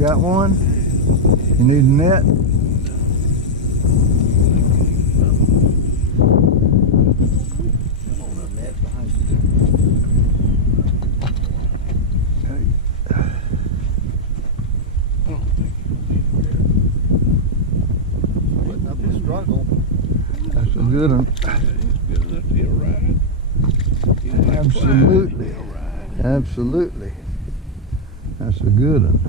got one? You need a net? That's a good one. Absolutely. Absolutely. That's a good one.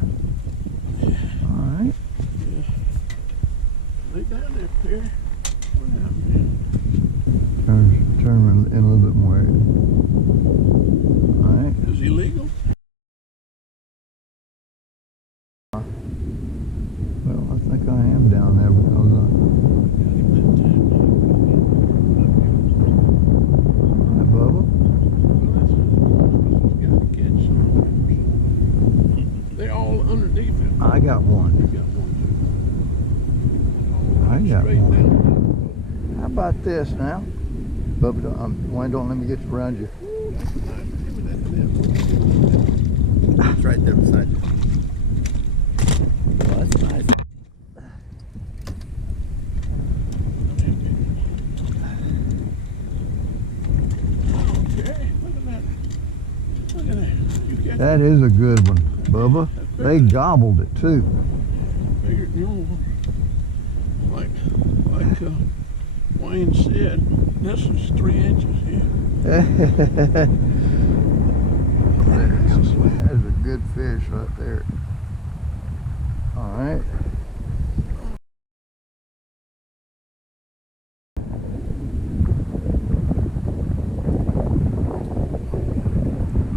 All right. Lay down there, Perry. Turn in a little bit more. All right. Is he legal? Well, I think I am down there because Hi, Bubba. They're all underneath him. I got one. You got one too. I got Straight one. down. How about this now? Bubba, Wayne, don't let me get around you. Ooh, that's nice. Give me that tip. It's right there beside you. Oh, that's nice. Okay, look at that. Look at that. You got That is a good one, Bubba. They gobbled it too. bigger than yours. Like Wayne said, this is 3 inches here. That is a good fish right there. All right.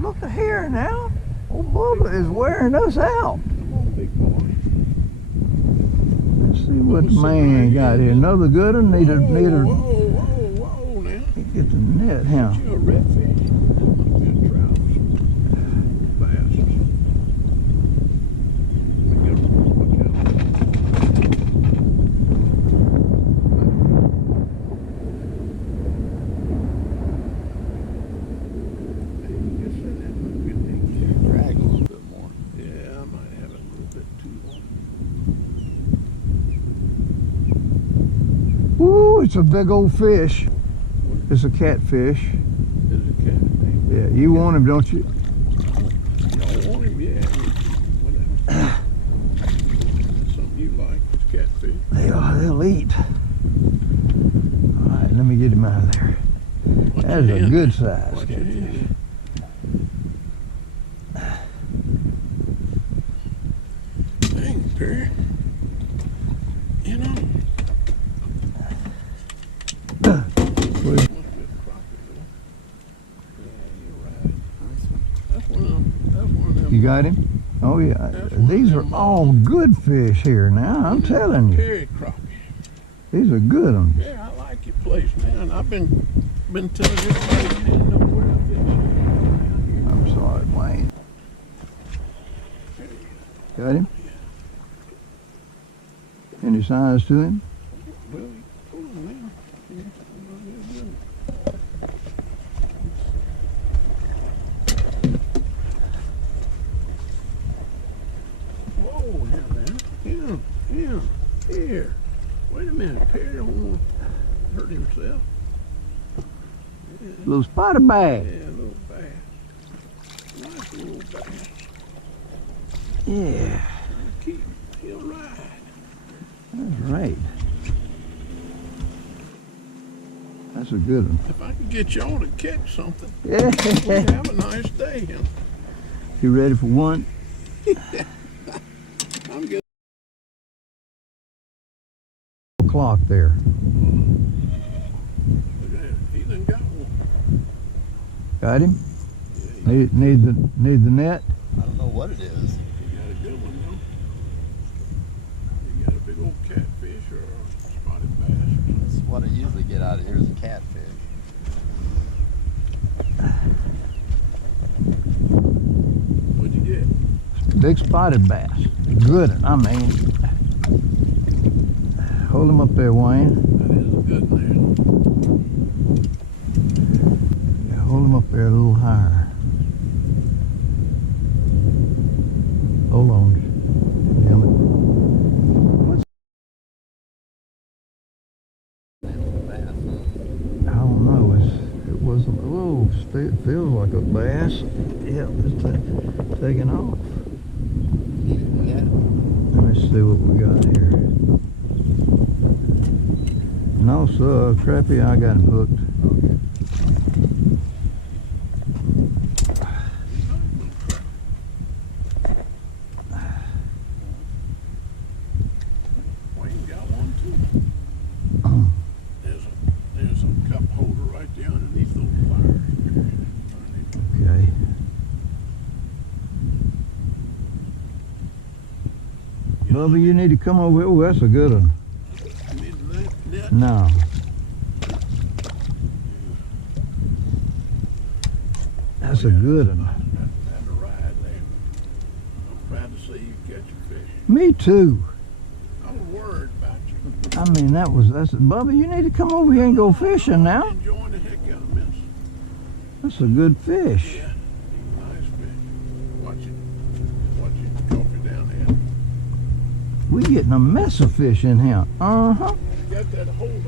Look at here now. Old Bubba is wearing us out. Come on, big boy. Let's see what the man got here. Another good one. Need a Whoa, whoa, now. get the net, huh? You a redfish? That must be a trout. Bass. Let me get him. Look out. Hey, just say that might be a big fish. Drag a little bit more. Yeah, I might have it a little bit too long. Woo, it's a big old fish. It's a catfish. Is it cat? Yeah, you want him, don't you? Y'all want him? Yeah. Whatever. Something you like. It's catfish. They'll eat. All right, let me get him out of there. Watch That is your a hand. good size Watch your catfish. hand. Dang, Perry. You know. What is- Must be a crappie, though. Yeah, you're right. That's one of them. That's one of them. You got him? Oh yeah. That's one These of are them, all good fish here now. I'm telling you. Perry crappie. These are good ones. Yeah, I like your place, man. I've been telling everybody I didn't know where I fish. I'm sorry, Wayne. Got him? Any signs to him? Well, you pull him now. Yeah, whoa, now, man. Here. Wait a minute. Perry don't want to hurt himself. Yeah, Little spotted bass. yeah, a little bass. Nice little bass. Yeah, He'll ride. that's right. That's a good one. If I could get y'all to catch something, Yeah. we'd have a nice day. Huh? You ready for one? I'm good. Clock there. Look at him. He done got one. Got him? Yeah, Need the net? I don't know what it is. he got a good one, though. You got a big old catfish or a spotted bass or something. That's what I usually get out of here is a catfish. What'd you get? Big spotted bass. Good one, I mean. Hold him up there, Wayne. That is a good one Yeah, hold him up there a little higher. Hold on. taking off. Yeah. Let's see what we got here. No, sir, crappie, I got him hooked. Okay. Wayne got one too. There's a cup holder right there underneath those wires. Okay. Bubba, you need to come over here. Oh, that's a good one. You need to let net. No. That's a good one. That's a ride there. I'm proud to see you catch a fish. Me too. I was worried about you. I mean, that's Bubba, you need to come over here and go fishing now. Enjoying the heck out of this. That's a good fish. Yeah, nice fish. Watch it coffee down there. We getting a mess of fish in here. Uh-huh. Got that hold